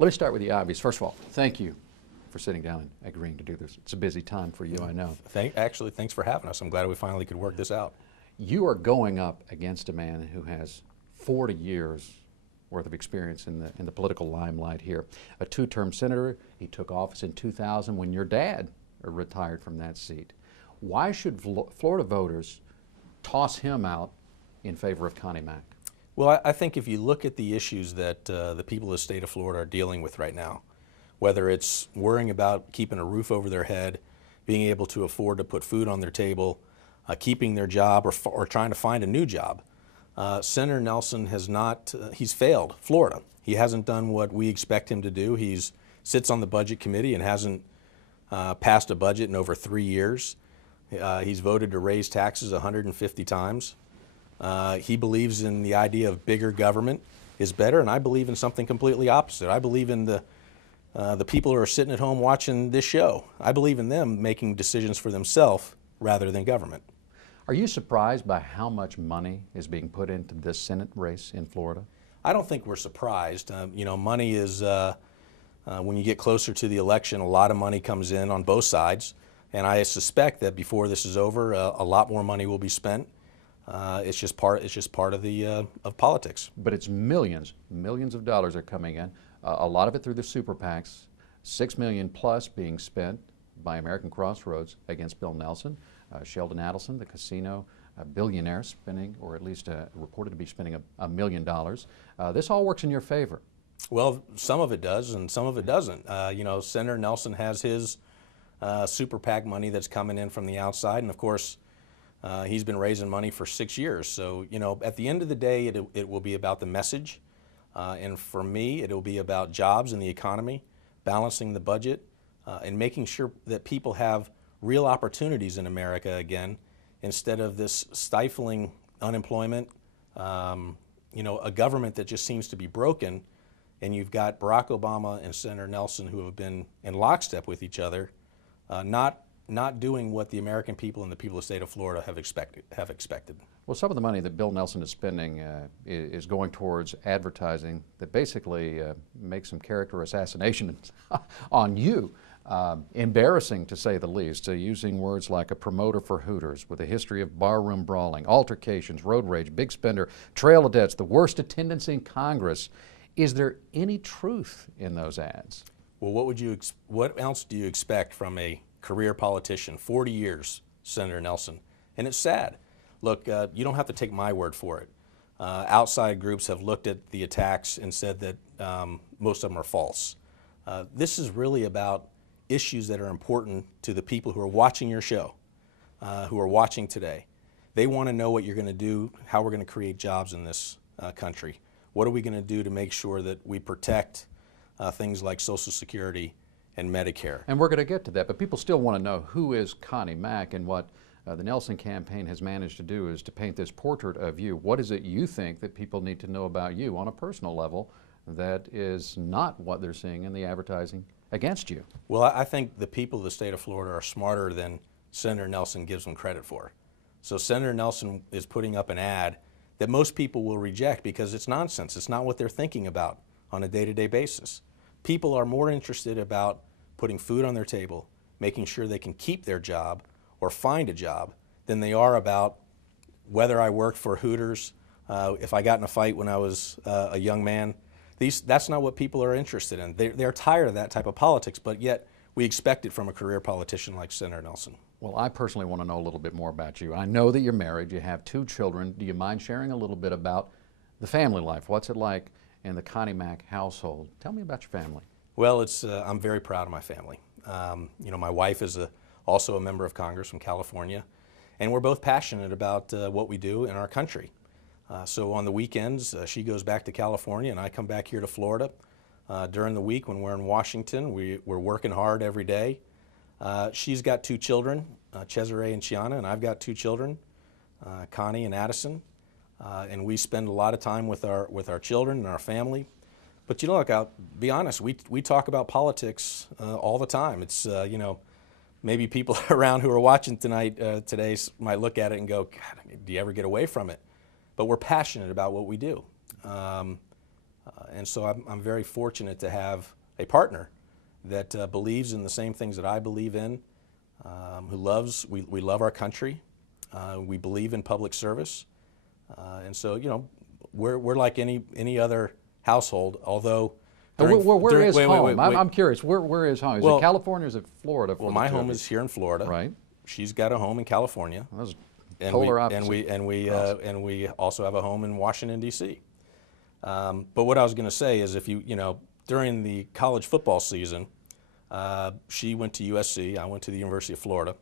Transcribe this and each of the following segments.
Let me start with the obvious. First of all, thank you for sitting down and agreeing to do this. It's a busy time for you, I know. Actually, thanks for having us. I'm glad we finally could work this out. You are going up against a man who has 40 years worth of experience in the political limelight here. A two-term senator. He took office in 2000 when your dad retired from that seat. Why should Florida voters toss him out in favor of Connie Mack? Well, I think if you look at the issues that the people of the state of Florida are dealing with right now, whether it's worrying about keeping a roof over their head, being able to afford to put food on their table, keeping their job, or trying to find a new job, Senator Nelson has not, he's failed Florida. He hasn't done what we expect him to do. He sits on the budget committee and hasn't passed a budget in over 3 years. He's voted to raise taxes 150 times. He believes in the idea of bigger government is better, and I believe in something completely opposite. I believe in the people who are sitting at home watching this show. I believe in them making decisions for themselves rather than government. Are you surprised by how much money is being put into this Senate race in Florida? I don't think we're surprised. You know, money is, when you get closer to the election, a lot of money comes in on both sides. And I suspect that before this is over, a lot more money will be spent. It's just part of the of politics. But it's millions of dollars are coming in. A lot of it through the super PACs. $6 million plus being spent by American Crossroads against Bill Nelson. Sheldon Adelson, the casino billionaire, spending, or at least reported to be spending $1 million. This all works in your favor. Well, some of it does, and some of it doesn't. You know, Senator Nelson has his super PAC money that's coming in from the outside, and of course, he's been raising money for 6 years. So, you know, at the end of the day, it will be about the message, and for me, it will be about jobs and the economy, balancing the budget, and making sure that people have real opportunities in America again, instead of this stifling unemployment, you know, a government that just seems to be broken, and you've got Barack Obama and Senator Nelson who have been in lockstep with each other, not doing what the American people and the people of the state of Florida have expected. Well, some of the money that Bill Nelson is spending is going towards advertising that basically makes some character assassination on you. Embarrassing, to say the least, using words like a promoter for Hooters with a history of barroom brawling, altercations, road rage, big spender, trail of debts, the worst attendance in Congress. Is there any truth in those ads? Well, what else do you expect from a career politician? 40 years, Senator Nelson. And it's sad. Look, you don't have to take my word for it. Outside groups have looked at the attacks and said that most of them are false. This is really about issues that are important to the people who are watching your show, who are watching today. They want to know what you're going to do, how we're going to create jobs in this country. What are we going to do to make sure that we protect things like Social Security and Medicare? And we're going to get to that, but people still want to know who is Connie Mack, and what the Nelson campaign has managed to do is to paint this portrait of you. What is it you think that people need to know about you on a personal level that is not what they're seeing in the advertising against you? Well, I think the people of the state of Florida are smarter than Senator Nelson gives them credit for. So Senator Nelson is putting up an ad that most people will reject because it's nonsense. It's not what they're thinking about on a day-to-day basis. People are more interested about putting food on their table, making sure they can keep their job or find a job, than they are about whether I worked for Hooters, if I got in a fight when I was a young man. That's not what people are interested in. They're tired of that type of politics, but yet we expect it from a career politician like Senator Nelson. Well, I personally want to know a little bit more about you. I know that you're married, you have 2 children. Do you mind sharing a little bit about the family life? What's it like in the Connie Mack household? Tell me about your family. Well, I'm very proud of my family. You know, my wife is also a member of Congress from California, and we're both passionate about what we do in our country. So on the weekends, she goes back to California, and I come back here to Florida. During the week when we're in Washington, we're working hard every day. She's got 2 children, Cesare and Chiana, and I've got 2 children, Connie and Addison. And we spend a lot of time with our children and our family. But you know, look, I'll be honest, we talk about politics all the time. It's, you know, maybe people around who are watching today might look at it and go, God, do you ever get away from it? But we're passionate about what we do. And so I'm very fortunate to have a partner that believes in the same things that I believe in, we love our country, we believe in public service, and so, you know, we're like any other household, although where is home? I'm curious. Where is home? Is it California or is it Florida? Well, my home is here in Florida. Right. She's got a home in California. Those polar opposites. And we also have a home in Washington, D.C. But what I was going to say is, if you know, during the college football season, she went to USC. I went to the University of Florida.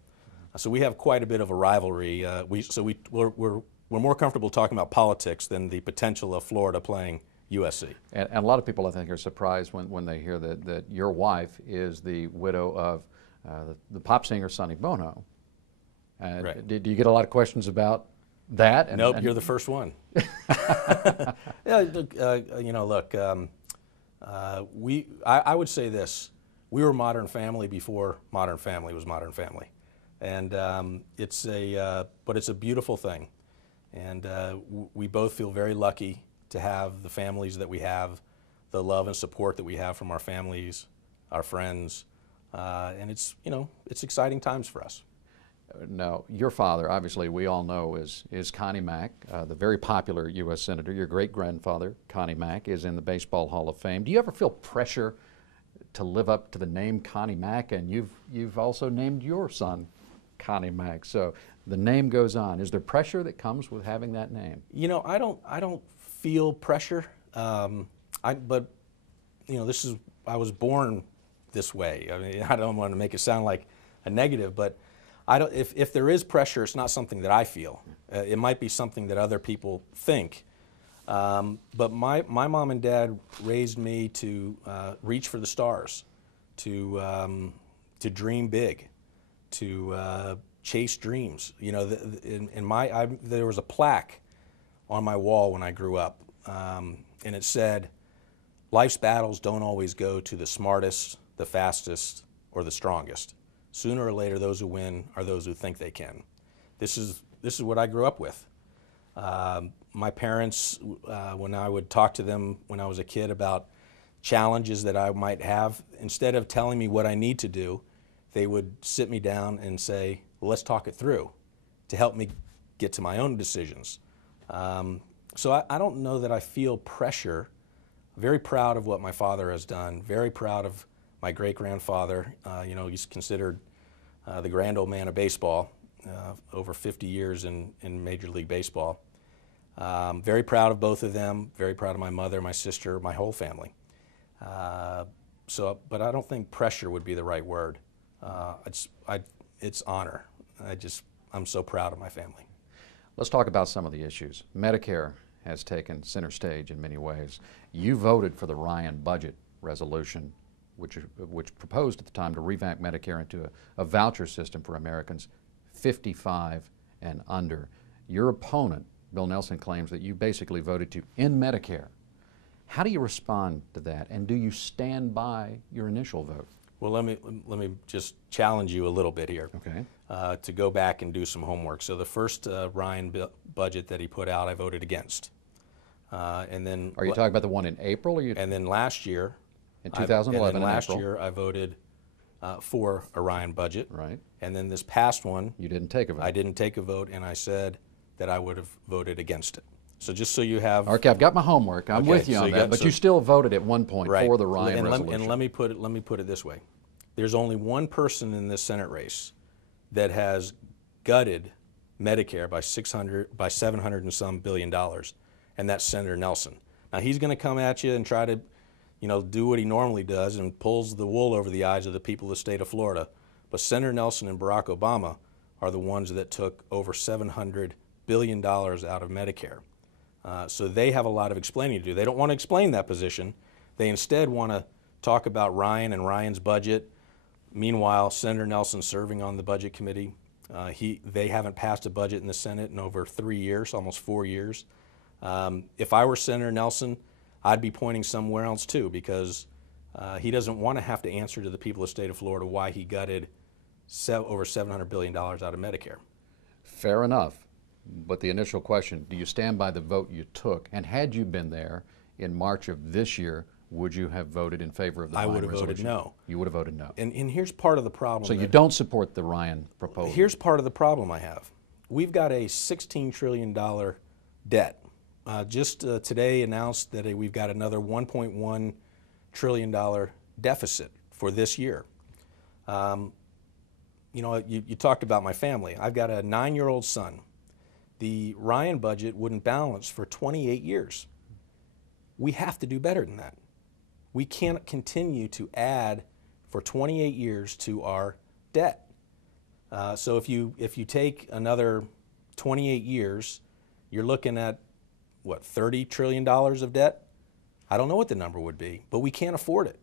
So we have quite a bit of a rivalry. We're more comfortable talking about politics than the potential of Florida playing USC. And a lot of people, I think, are surprised when they hear that your wife is the widow of the pop singer Sonny Bono. Right. Do you get a lot of questions about that? Nope, you're the first one. Yeah, you know, look, I would say this: we were Modern Family before Modern Family was Modern Family, and but it's a beautiful thing, and we both feel very lucky to have the families that we have, the love and support that we have from our families, our friends, and it's, you know, it's exciting times for us. Now, your father, obviously, we all know is Connie Mack, the very popular U.S. Senator. Your great-grandfather, Connie Mack, is in the Baseball Hall of Fame. Do you ever feel pressure to live up to the name Connie Mack? And you've also named your son Connie Mack, so the name goes on. Is there pressure that comes with having that name? You know, I don't feel pressure, but you know, I was born this way. I mean, I don't want to make it sound like a negative, but if there is pressure, it's not something that I feel. It might be something that other people think. But my mom and dad raised me to reach for the stars, to dream big, to chase dreams. You know, there was a plaque on my wall when I grew up, and it said, "Life's battles don't always go to the smartest, the fastest, or the strongest. Sooner or later, those who win are those who think they can." This is what I grew up with. My parents, when I would talk to them when I was a kid about challenges that I might have, instead of telling me what I need to do, they would sit me down and say, "Well, let's talk it through," to help me get to my own decisions. So I don't know that I feel pressure. Very proud of what my father has done. Very proud of my great-grandfather. You know, he's considered the grand old man of baseball, over 50 years in Major League Baseball. Very proud of both of them. Very proud of my mother, my sister, my whole family. But I don't think pressure would be the right word. It's honor. I'm so proud of my family. Let's talk about some of the issues. Medicare has taken center stage in many ways. You voted for the Ryan budget resolution, which proposed at the time to revamp Medicare into a voucher system for Americans 55 and under. Your opponent, Bill Nelson, claims that you basically voted to end Medicare. How do you respond to that, and do you stand by your initial vote? Well, let me just challenge you a little bit here. Okay. To go back and do some homework. So the first Ryan budget that he put out, I voted against. And then are you talking about the one in April, or And then last year, in 2011, last year I voted for a Ryan budget. Right. And then this past one, you didn't take a vote. I didn't take a vote, and I said that I would have voted against it. So just so you have. Okay, I've got my homework. I'm with you on that. But you still voted at one point for the Ryan resolution. And let me put it this way: there's only one person in this Senate race that has gutted Medicare by $700 and some billion, and that's Senator Nelson. Now he's going to come at you and try to, you know, do what he normally does and pulls the wool over the eyes of the people of the state of Florida. But Senator Nelson and Barack Obama are the ones that took over $700 billion out of Medicare. So they have a lot of explaining to do. They don't want to explain that position. They instead want to talk about Ryan and Ryan's budget. Meanwhile, Senator Nelson serving on the Budget Committee. They haven't passed a budget in the Senate in over 3 years, almost 4 years. If I were Senator Nelson, I'd be pointing somewhere else too, because he doesn't want to have to answer to the people of the state of Florida why he gutted over $700 billion out of Medicare. Fair enough. But the initial question, do you stand by the vote you took? And had you been there, in March of this year, would you have voted in favor of the Ryan resolution? I would have voted no. You would have voted no. And here's part of the problem. So you don't support the Ryan proposal? Here's part of the problem I have. We've got a $16 trillion debt. Just today announced that we've got another $1.1 trillion deficit for this year. You know, you talked about my family. I've got a 9-year-old son. The Ryan budget wouldn't balance for 28 years. We have to do better than that. We can't continue to add for 28 years to our debt. So if you take another 28 years, you're looking at, what, $30 trillion of debt? I don't know what the number would be, but we can't afford it.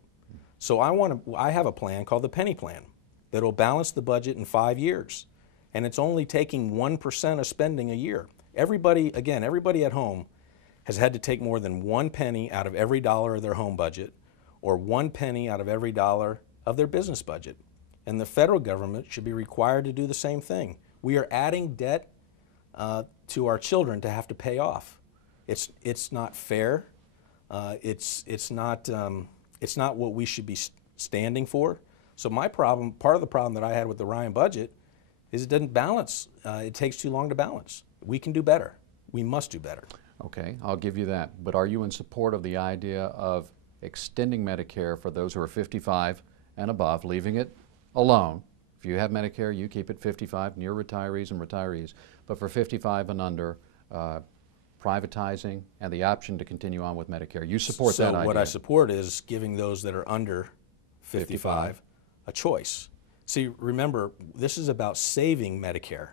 So I have a plan called the penny plan that will balance the budget in 5 years. And it's only taking 1% of spending a year. Everybody at home has had to take more than 1 penny out of every dollar of their home budget or 1 penny out of every dollar of their business budget. And the federal government should be required to do the same thing. We are adding debt to our children to have to pay off. It's not fair. It's not what we should be standing for. So my problem, part of the problem that I had with the Ryan budget, is it doesn't balance. It takes too long to balance. We can do better. We must do better. Okay, I'll give you that. But are you in support of the idea of extending Medicare for those who are 55 and above, leaving it alone? If you have Medicare, you keep it 55, near retirees and retirees. But for 55 and under, privatizing and the option to continue on with Medicare. You support that idea? So what I support is giving those that are under 55 a choice. See, remember, this is about saving Medicare.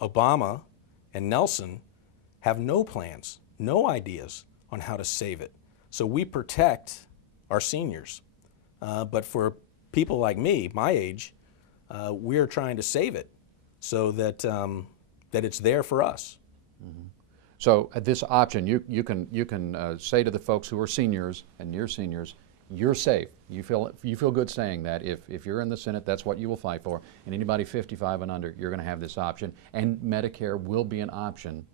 Obama and Nelson have no plans, no ideas on how to save it. So we protect our seniors. But for people like me, my age, we're trying to save it so that, that it's there for us. Mm-hmm. So at this option, you can say to the folks who are seniors and near seniors, you're safe. You feel good saying that. If you're in the Senate, that's what you will fight for. And anybody 55 and under, you're going to have this option. And Medicare will be an option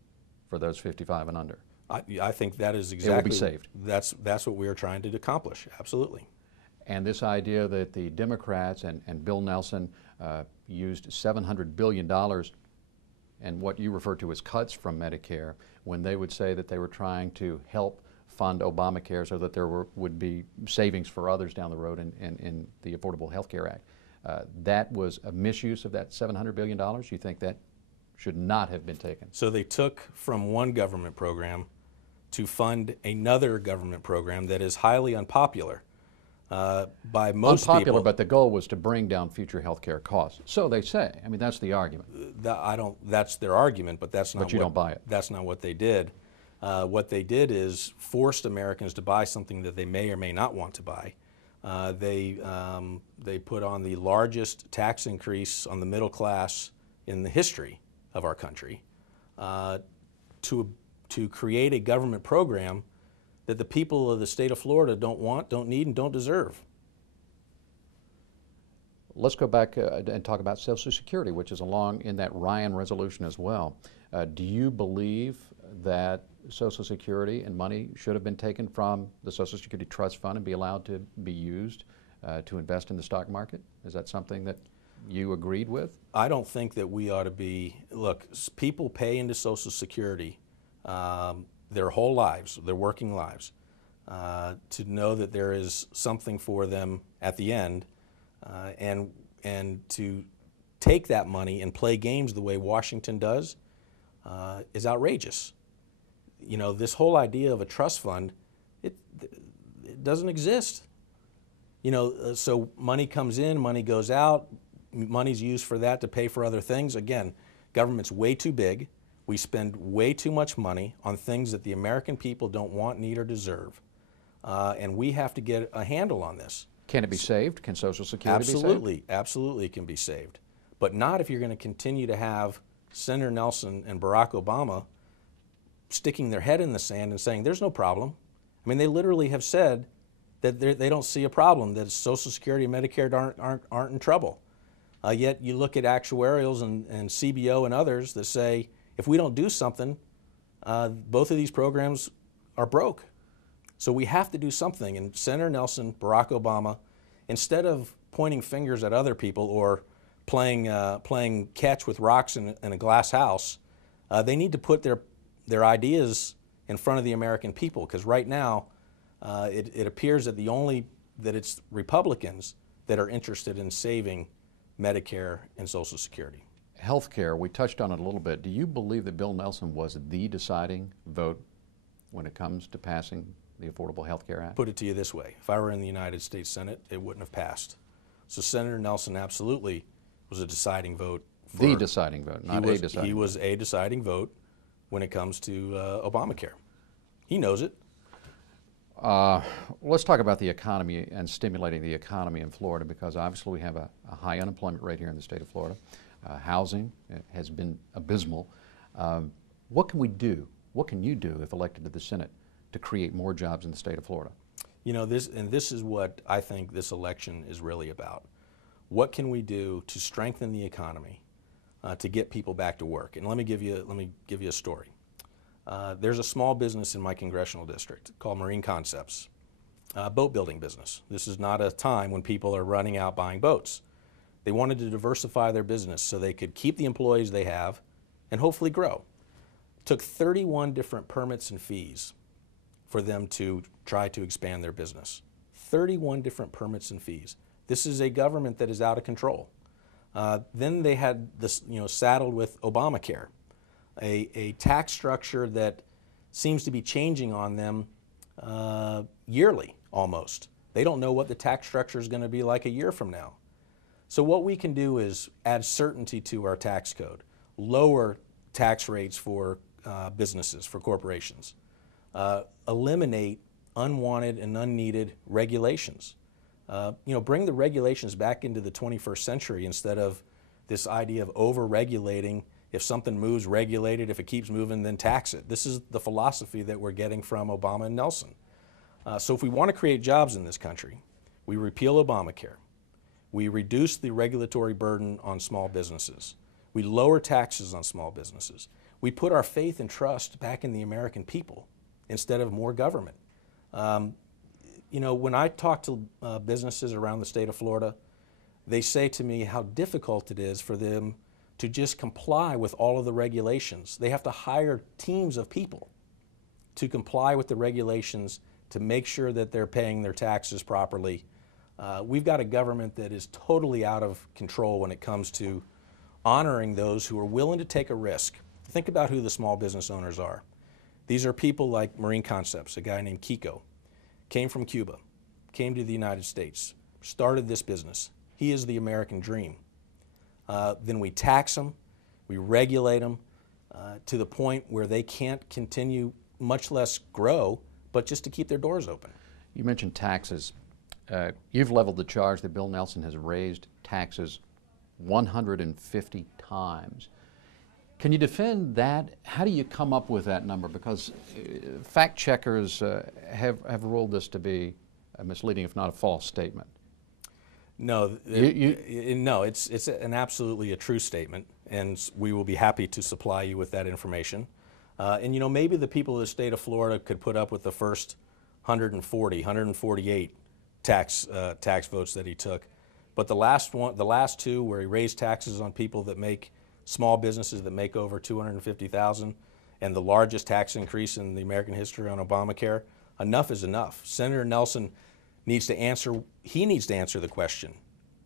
for those 55 and under. I think that is exactly. It will be saved. That's what we are trying to accomplish. Absolutely. And this idea that the Democrats and Bill Nelson used $700 billion and what you refer to as cuts from Medicare, when they would say that they were trying to help fund Obamacare so that there would be savings for others down the road in the Affordable Health Care Act. That was a misuse of that $700 billion? You think that should not have been taken? So they took from one government program to fund another government program that is highly unpopular by most people. Unpopular, but the goal was to bring down future health care costs. So they say. I mean, that's the argument. That's their argument, but that's not. But you don't buy it. That's not what they did. What they did is forced Americans to buy something that they may or may not want to buy. They put on the largest tax increase on the middle class in the history of our country to create a government program that the people of the state of Florida don't want, don't need, and don't deserve. Let's go back and talk about Social Security, which is along in that Ryan resolution as well. Do you believe that Social Security and money should have been taken from the Social Security Trust Fund and be allowed to be used to invest in the stock market? Is that something that you agreed with? I don't think that we ought to be, look, people pay into Social Security their whole lives, their working lives, to know that there is something for them at the end, and to take that money and play games the way Washington does is outrageous. You know, this whole idea of a trust fund, it doesn't exist. You know, so money comes in, money goes out, money's used for that to pay for other things. Again, government's way too big. We spend way too much money on things that the American people don't want, need, or deserve. And we have to get a handle on this. Can it be saved? Can Social Security be saved? Absolutely, absolutely it can be saved. But not if you're going to continue to have Senator Nelson and Barack Obama sticking their head in the sand and saying there's no problem. I mean, they literally have said that they don't see a problem, that Social Security and Medicare aren't in trouble. Yet you look at actuarials and CBO and others that say if we don't do something, both of these programs are broke. So we have to do something. And Senator Nelson, Barack Obama, instead of pointing fingers at other people or playing catch with rocks in a glass house, they need to put their ideas in front of the American people, because right now it appears that it's Republicans that are interested in saving Medicare and Social Security. Healthcare, we touched on it a little bit. Do you believe that Bill Nelson was the deciding vote when it comes to passing the Affordable Health Care Act? Put it to you this way. If I were in the United States Senate, it wouldn't have passed. So Senator Nelson absolutely was a deciding vote. The deciding vote, not a deciding vote. He was a deciding vote when it comes to Obamacare. He knows it. Let's talk about the economy and stimulating the economy in Florida, because obviously we have a high unemployment rate here in the state of Florida. Housing has been abysmal. What can we do? What can you do if elected to the Senate to create more jobs in the state of Florida? You know, this is what I think this election is really about. What can we do to strengthen the economy, to get people back to work? And let me give you a story. There's a small business in my congressional district called Marine Concepts, boat building business. This is not a time when people are running out buying boats. They wanted to diversify their business so they could keep the employees they have and hopefully grow. It took 31 different permits and fees for them to try to expand their business. 31 different permits and fees. This is a government that is out of control. Then they had this, saddled with Obamacare, a tax structure that seems to be changing on them yearly almost. They don't know what the tax structure is going to be like a year from now. So what we can do is add certainty to our tax code, lower tax rates for businesses, for corporations, eliminate unwanted and unneeded regulations. Bring the regulations back into the 21st century instead of this idea of over-regulating. If something moves, regulate it. If it keeps moving, then tax it. This is the philosophy that we're getting from Obama and Nelson. So if we want to create jobs in this country, we repeal Obamacare. We reduce the regulatory burden on small businesses. We lower taxes on small businesses. We put our faith and trust back in the American people instead of more government. When I talk to businesses around the state of Florida, they say to me how difficult it is for them to just comply with all of the regulations. They have to hire teams of people to comply with the regulations, to make sure that they're paying their taxes properly. We've got a government that is totally out of control when it comes to honoring those who are willing to take a risk. Think about who the small business owners are. These are people like Marine Concepts, a guy named Kiko, came from Cuba, came to the United States, started this business. He is the American dream. Then we tax them, we regulate them to the point where they can't continue, much less grow, but just to keep their doors open. You mentioned taxes. You've leveled the charge that Bill Nelson has raised taxes 150 times. Can you defend that? How do you come up with that number? Because fact checkers have ruled this to be a misleading, if not a false statement. No, it's an absolutely a true statement, and we will be happy to supply you with that information. And maybe the people of the state of Florida could put up with the first 148 tax votes that he took, but the last two, where he raised taxes on people that make small businesses that make over $250,000, and the largest tax increase in the American history on Obamacare, enough is enough. Senator Nelson needs to answer the question,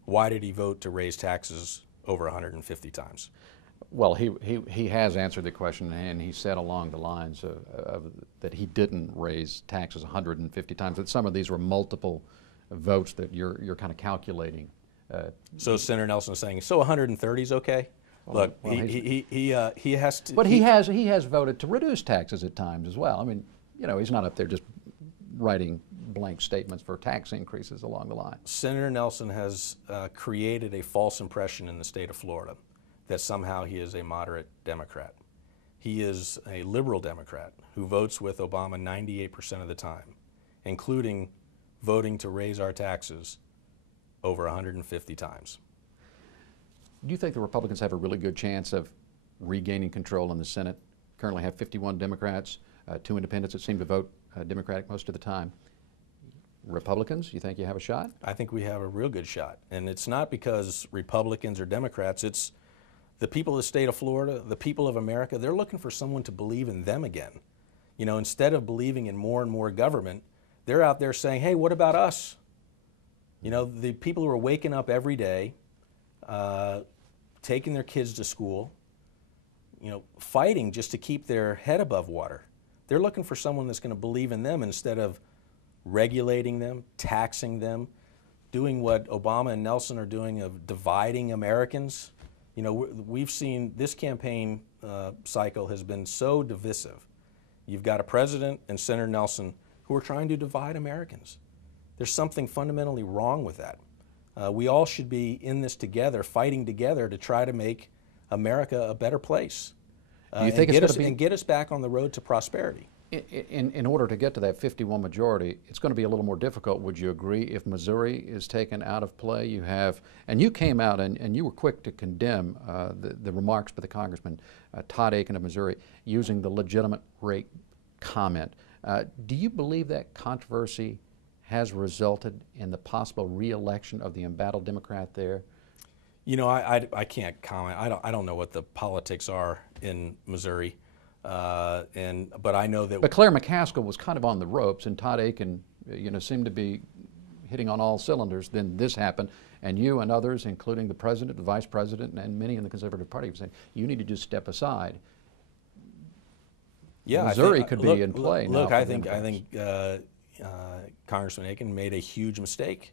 why did he vote to raise taxes over 150 times? Well, he has answered the question, and he said along the lines of that he didn't raise taxes 150 times, that some of these were multiple votes that you're kind of calculating. So Senator Nelson is saying, so 130 is okay? Look, he has to. But he has voted to reduce taxes at times as well. I mean, he's not up there just writing blank statements for tax increases along the line. Senator Nelson has created a false impression in the state of Florida that somehow he is a moderate Democrat. He is a liberal Democrat who votes with Obama 98% of the time, including voting to raise our taxes over 150 times. Do you think the Republicans have a really good chance of regaining control in the Senate? Currently have 51 Democrats. 2 independents that seem to vote Democratic most of the time. Republicans, you think you have a shot? I think we have a real good shot. And it's not because Republicans or Democrats, it's the people of the state of Florida, the people of America, they're looking for someone to believe in them again. You know, instead of believing in more and more government, they're out there saying, hey, what about us? You know, the people who are waking up every day, taking their kids to school, you know, fighting just to keep their head above water. They're looking for someone that's going to believe in them instead of regulating them, taxing them, doing what Obama and Nelson are doing of dividing Americans. You know, we've seen this campaign cycle has been so divisive. You've got a president and Senator Nelson who are trying to divide Americans. There's something fundamentally wrong with that. We all should be in this together, fighting together to try to make America a better place. Do you think and get us back on the road to prosperity? In order to get to that 51 majority, it's going to be a little more difficult, would you agree, if Missouri is taken out of play? You have, and you came out and you were quick to condemn the remarks by the Congressman Todd Akin of Missouri using the legitimate rate comment. Do you believe that controversy has resulted in the possible re-election of the embattled Democrat there? You know, I can't comment. I don't know what the politics are in Missouri. But I know that. But Claire McCaskill was kind of on the ropes, and Todd Akin, you know, seemed to be hitting on all cylinders. Then this happened, and you and others, including the president, the vice president, and many in the Conservative Party, were saying you need to just step aside. Yeah, Missouri could be in play. Look, I think Congressman Akin made a huge mistake,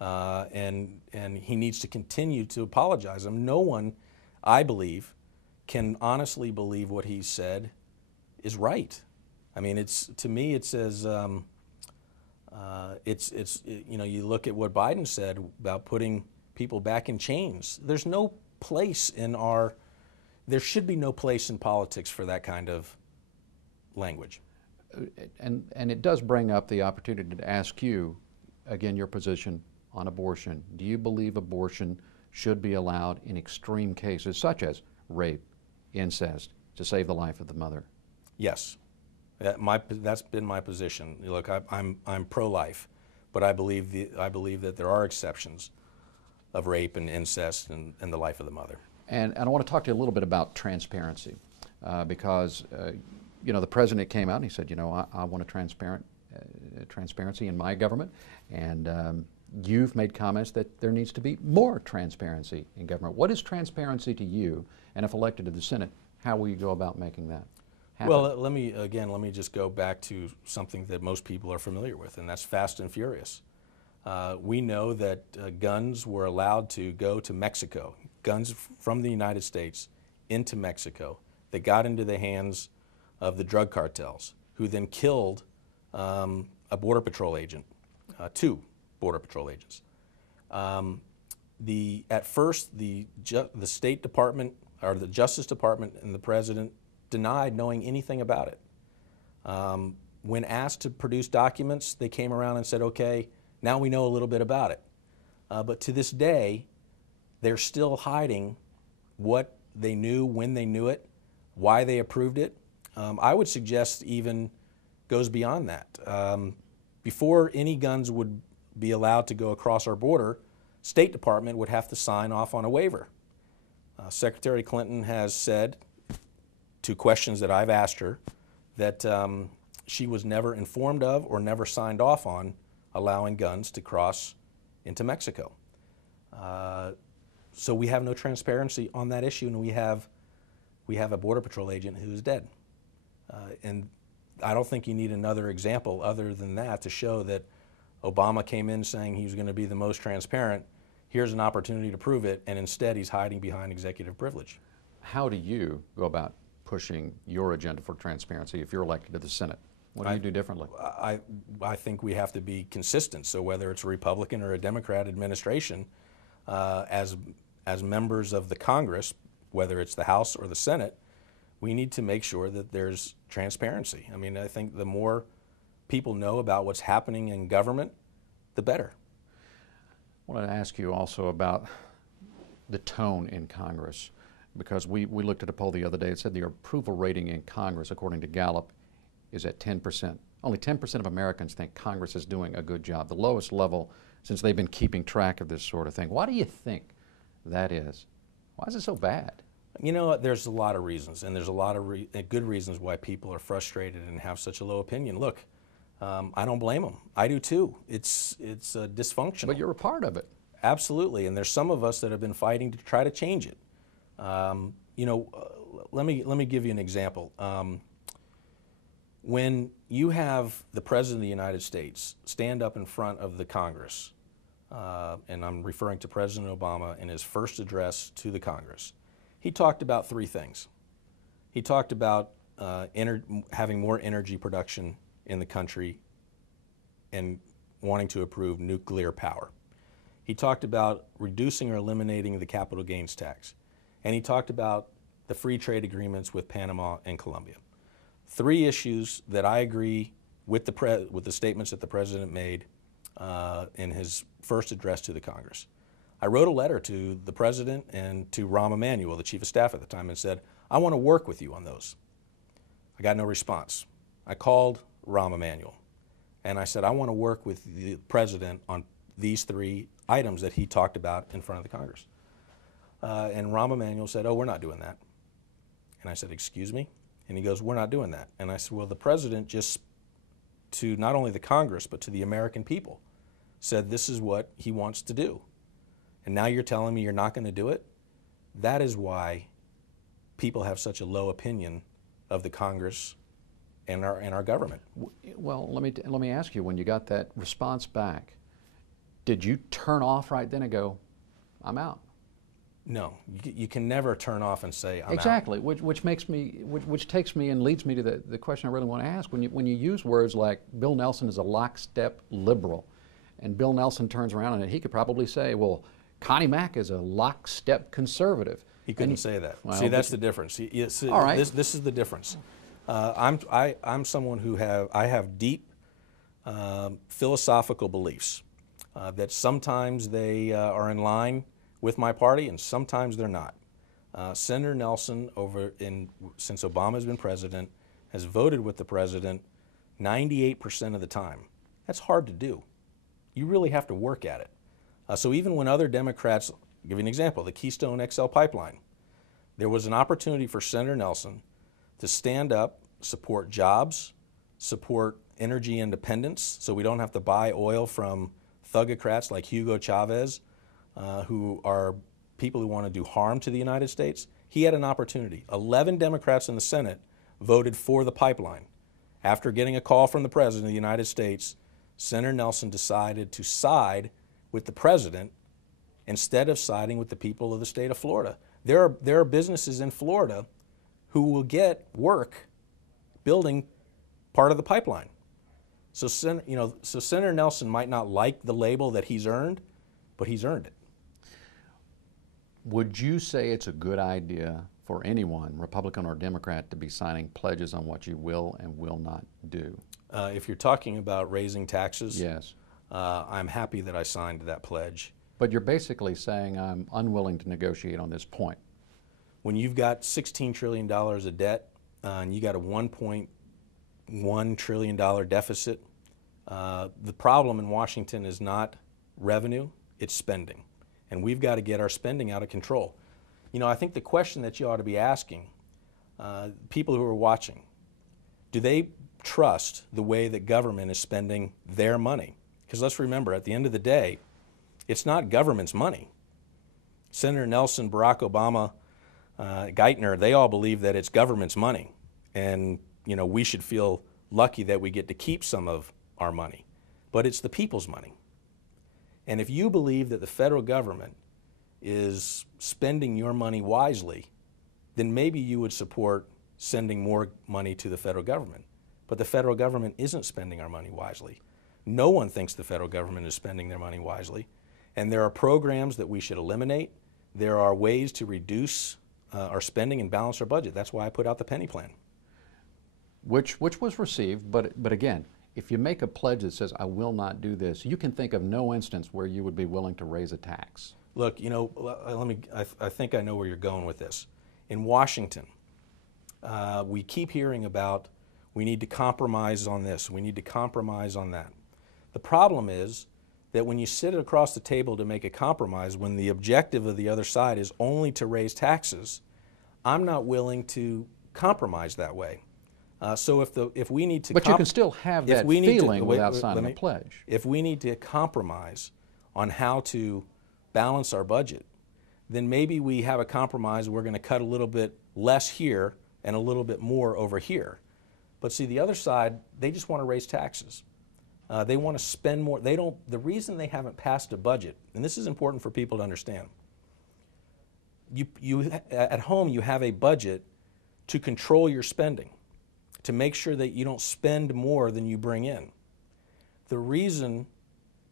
and he needs to continue to apologize. No one, I believe, can honestly believe what he said is right. I mean, to me, it says you know, you look at what Biden said about putting people back in chains. There's no place there should be no place in politics for that kind of language. And it does bring up the opportunity to ask you, again, your position on abortion. Do you believe abortion should be allowed in extreme cases such as rape, incest, to save the life of the mother? Yes, that's been my position. Look, I'm pro-life, but I believe that there are exceptions of rape and incest and the life of the mother. And I want to talk to you a little bit about transparency, because you know, the president came out and he said, you know, I want transparency in my government, and you've made comments that there needs to be more transparency in government. What is transparency to you? And if elected to the Senate, how will you go about making that happen? Well, let me just go back to something that most people are familiar with, and that's Fast and Furious. We know that guns were allowed to go to Mexico, guns from the United States into Mexico. They got into the hands of the drug cartels, who then killed a Border Patrol agent, 2 Border Patrol agents. At first, the State Department, or the Justice Department, and the President denied knowing anything about it. When asked to produce documents, they came around and said, okay, now we know a little bit about it. But to this day, they're still hiding what they knew, when they knew it, why they approved it. I would suggest even goes beyond that. Before any guns would be allowed to go across our border, State Department would have to sign off on a waiver. Secretary Clinton has said, to questions that I've asked her, that she was never informed of or never signed off on allowing guns to cross into Mexico. So we have no transparency on that issue, and we have a Border Patrol agent who is dead. And I don't think you need another example other than that to show that Obama came in saying he was going to be the most transparent. Here's an opportunity to prove it, and instead he's hiding behind executive privilege. How do you go about pushing your agenda for transparency if you're elected to the Senate? What do you do differently? I think we have to be consistent. So whether it's a Republican or a Democrat administration, as members of the Congress, whether it's the House or the Senate, we need to make sure that there's transparency. I mean, I think the more people know about what's happening in government, the better. I wanted to ask you also about the tone in Congress, because we looked at a poll the other day. It said the approval rating in Congress, according to Gallup, is at 10%. Only 10% of Americans think Congress is doing a good job, the lowest level since they've been keeping track of this sort of thing. Why do you think that is? Why is it so bad? You know, there's a lot of reasons, and there's a lot of good reasons why people are frustrated and have such a low opinion. Look, I don't blame them. I do too. It's dysfunctional. But you're a part of it. Absolutely, and there's some of us that have been fighting to try to change it. You know, let me give you an example. When you have the President of the United States stand up in front of the Congress, and I'm referring to President Obama in his first address to the Congress, he talked about three things. He talked about having more energy production in the country and wanting to approve nuclear power. He talked about reducing or eliminating the capital gains tax. And he talked about the free trade agreements with Panama and Colombia. Three issues that I agree with the statements that the President made in his first address to the Congress. I wrote a letter to the President and to Rahm Emanuel, the Chief of Staff at the time, and said, I want to work with you on those. I got no response. I called Rahm Emanuel and I said, I want to work with the President on these three items that he talked about in front of the Congress. And Rahm Emanuel said, oh, we're not doing that. And I said, excuse me? And he goes, we're not doing that. And I said, well, the President just, to not only the Congress, but to the American people, said this is what he wants to do. And now you're telling me you're not going to do it? That is why people have such a low opinion of the Congress and our government. Well, let me ask you, when you got that response back, did you turn off right then and go, I'm out? No, you can never turn off and say, I'm exactly, out. which takes me and leads me to the question I really want to ask. When you use words like Bill Nelson is a lockstep liberal, and Bill Nelson turns around and he could probably say, well, Connie Mack is a lockstep conservative. He couldn't say that. Well, see, that's the difference. All right. This is the difference. I'm someone who have deep philosophical beliefs that sometimes they are in line with my party and sometimes they're not. Senator Nelson, since Obama has been president, has voted with the president 98% of the time. That's hard to do. You really have to work at it. So even when other Democrats, I'll give you an example, the Keystone XL pipeline, there was an opportunity for Senator Nelson to stand up, support jobs, support energy independence, so we don't have to buy oil from thugocrats like Hugo Chavez, who are people who want to do harm to the United States. He had an opportunity. 11 Democrats in the Senate voted for the pipeline. After getting a call from the President of the United States, Senator Nelson decided to side with the President instead of siding with the people of the state of Florida. There are businesses in Florida who will get work building part of the pipeline. So Senator Nelson might not like the label that he's earned, but he's earned it. Would you say it's a good idea for anyone, Republican or Democrat, to be signing pledges on what you will and will not do? If you're talking about raising taxes, yes. I'm happy that I signed that pledge. But you're basically saying I'm unwilling to negotiate on this point. When you've got $16 trillion of debt and you got a $1.1 trillion deficit, the problem in Washington is not revenue, it's spending. And we've got to get our spending out of control. You know, I think the question that you ought to be asking people who are watching, do they trust the way that government is spending their money? Because let's remember, at the end of the day, it's not government's money. Senator Nelson, Barack Obama, Geithner, they all believe that it's government's money. And, you know, we should feel lucky that we get to keep some of our money. But it's the people's money. And if you believe that the federal government is spending your money wisely, then maybe you would support sending more money to the federal government. But the federal government isn't spending our money wisely. No one thinks the federal government is spending their money wisely. And there are programs that we should eliminate. There are ways to reduce our spending and balance our budget. That's why I put out the penny plan. Which was received, but again, if you make a pledge that says, I will not do this, you can think of no instance where you would be willing to raise a tax. Look, you know, I think I know where you're going with this. In Washington, we keep hearing about We need to compromise on this. We need to compromise on that. The problem is that when you sit across the table to make a compromise, when the objective of the other side is only to raise taxes, I'm not willing to compromise that way. So if we need to, but you can still have that feeling without signing a pledge. If we need to compromise on how to balance our budget, then maybe we have a compromise. We're going to cut a little bit less here and a little bit more over here. But see, the other side, they just want to raise taxes. They want to spend more. They don't. The reason they haven't passed a budget, and this is important for people to understand. You at home, you have a budget to control your spending, to make sure that you don't spend more than you bring in. The reason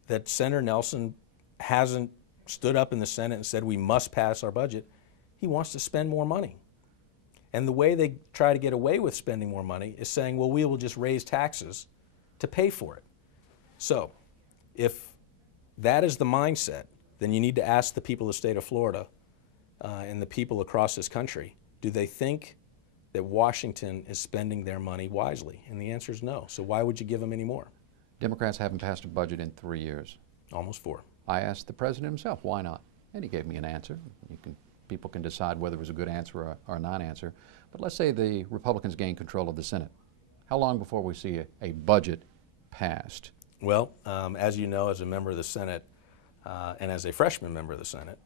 that Senator Nelson hasn't stood up in the Senate and said we must pass our budget, he wants to spend more money. And the way they try to get away with spending more money is saying, well, we will just raise taxes to pay for it. So if that is the mindset, then you need to ask the people of the state of Florida and the people across this country, do they think that Washington is spending their money wisely? And the answer is no. So why would you give them any more? Democrats haven't passed a budget in 3 years. Almost 4. I asked the president himself, why not? And he gave me an answer. People can decide whether it was a good answer or a non-answer. But let's say the Republicans gain control of the Senate. How long before we see a budget passed? Well, as you know, as a member of the Senate and as a freshman member of the Senate,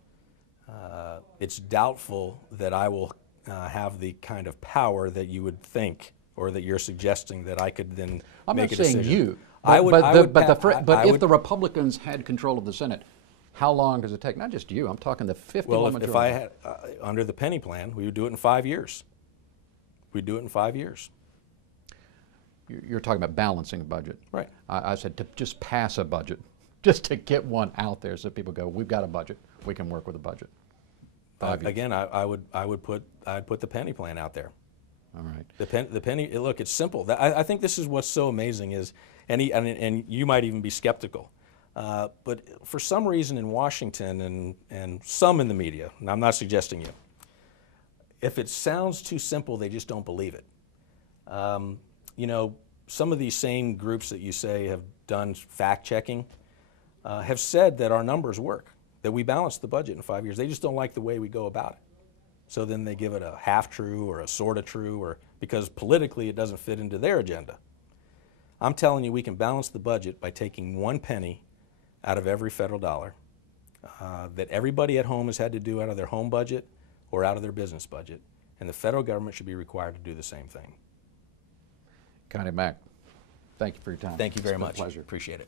it's doubtful that I will have the kind of power that you would think or that you're suggesting that I could then make a decision. I'm not saying you. But if the Republicans had control of the Senate, how long does it take? Not just you, I'm talking the 51 majority. Well, if I had, under the penny plan, we would do it in 5 years. We'd do it in 5 years. You're talking about balancing a budget. Right. I said to just pass a budget, just to get one out there so people go, we've got a budget, we can work with a budget. Again, I'd put the penny plan out there. All right. The penny. Look, it's simple. I think this is what's so amazing is, and you might even be skeptical, but for some reason in Washington and some in the media, and I'm not suggesting you, if it sounds too simple, they just don't believe it. You know, some of these same groups that you say have done fact checking have said that our numbers work, that we balance the budget in 5 years. They just don't like the way we go about it. So then they give it a half true or a sort of true, or because politically it doesn't fit into their agenda. I'm telling you, we can balance the budget by taking 1 penny out of every federal dollar that everybody at home has had to do out of their home budget or out of their business budget, and the federal government should be required to do the same thing. Connie Mack, thank you for your time. Thank you very much. Pleasure. Appreciate it.